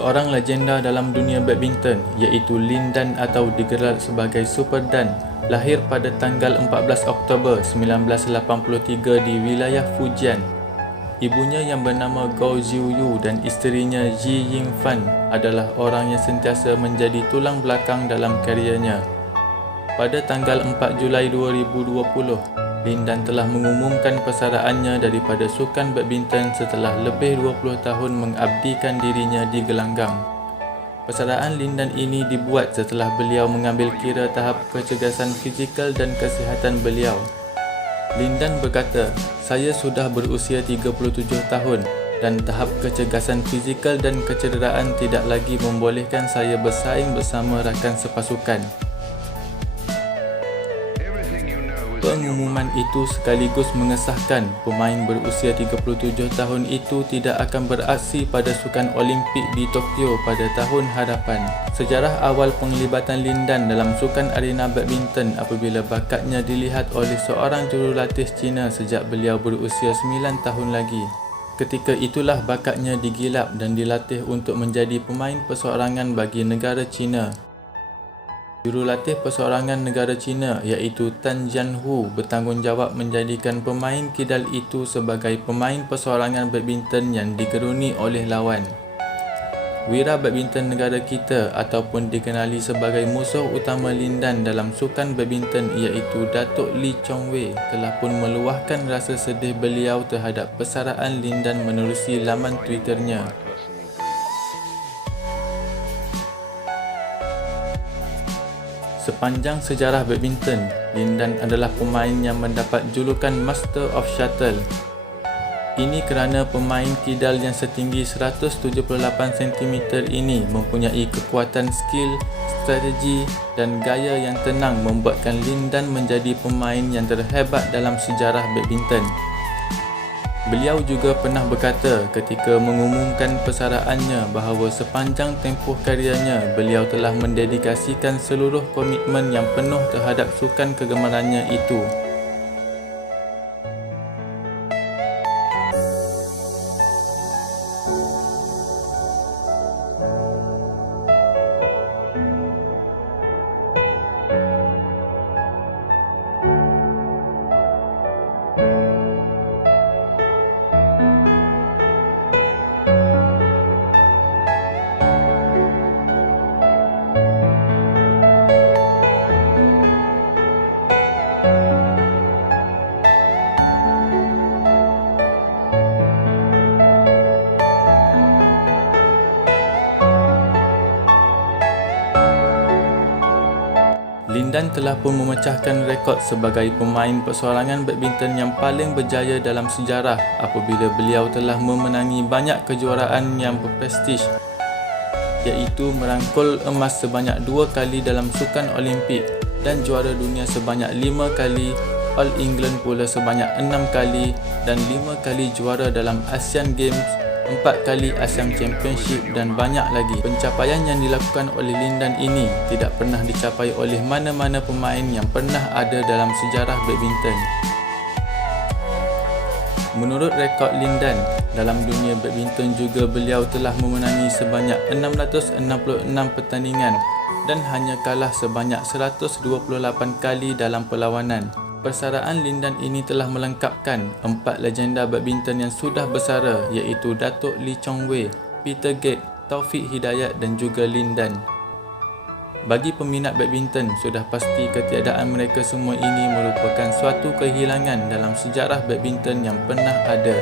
Seorang legenda dalam dunia badminton iaitu Lin Dan atau digelar sebagai Super Dan lahir pada tanggal 14 Oktober 1983 di wilayah Fujian. Ibunya yang bernama Gao Ziuyu dan isterinya Ji Yingfan adalah orang yang sentiasa menjadi tulang belakang dalam kariernya. Pada tanggal 4 Julai 2020, Lin Dan telah mengumumkan persaraannya daripada sukan badminton setelah lebih 20 tahun mengabdikan dirinya di gelanggang. Persaraan Lin Dan ini dibuat setelah beliau mengambil kira tahap kecergasan fizikal dan kesihatan beliau. Lin Dan berkata, "Saya sudah berusia 37 tahun dan tahap kecergasan fizikal dan kecederaan tidak lagi membolehkan saya bersaing bersama rakan sepasukan." Pengumuman itu sekaligus mengesahkan pemain berusia 37 tahun itu tidak akan beraksi pada Sukan Olimpik di Tokyo pada tahun hadapan. Sejarah awal penglibatan Lin Dan dalam sukan arena badminton apabila bakatnya dilihat oleh seorang jurulatih Cina sejak beliau berusia 9 tahun lagi. Ketika itulah bakatnya digilap dan dilatih untuk menjadi pemain perseorangan bagi negara Cina. Jurulatih perseorangan negara Cina iaitu Tan Jianhu bertanggungjawab menjadikan pemain kidal itu sebagai pemain perseorangan badminton yang digeruni oleh lawan. Wira badminton negara kita ataupun dikenali sebagai musuh utama Lin Dan dalam sukan badminton iaitu Datuk Lee Chong Wei telah pun meluahkan rasa sedih beliau terhadap persaraan Lin Dan menerusi laman Twitternya. Sepanjang sejarah badminton, Lin Dan adalah pemain yang mendapat julukan Master of Shuttle. Ini kerana pemain kidal yang setinggi 178 cm ini mempunyai kekuatan skill, strategi dan gaya yang tenang membuatkan Lin Dan menjadi pemain yang terhebat dalam sejarah badminton. Beliau juga pernah berkata ketika mengumumkan persaraannya bahawa sepanjang tempoh kariernya beliau telah mendedikasikan seluruh komitmen yang penuh terhadap sukan kegemarannya itu. Lin Dan telah pun memecahkan rekod sebagai pemain perseorangan badminton yang paling berjaya dalam sejarah apabila beliau telah memenangi banyak kejuaraan yang berprestij, iaitu merangkul emas sebanyak 2 kali dalam sukan Olimpik dan juara dunia sebanyak 5 kali, All England pula sebanyak 6 kali dan 5 kali juara dalam Asian Games, 4 kali Asian Championship dan banyak lagi. Pencapaian yang dilakukan oleh Lin Dan ini tidak pernah dicapai oleh mana-mana pemain yang pernah ada dalam sejarah badminton. Menurut rekod Lin Dan, dalam dunia badminton juga beliau telah memenangi sebanyak 666 pertandingan dan hanya kalah sebanyak 128 kali dalam perlawanan. Persaraan Lin Dan ini telah melengkapkan 4 legenda badminton yang sudah bersara iaitu Datuk Lee Chong Wei, Peter Gade, Taufik Hidayat dan juga Lin Dan. Bagi peminat badminton, sudah pasti ketiadaan mereka semua ini merupakan suatu kehilangan dalam sejarah badminton yang pernah ada.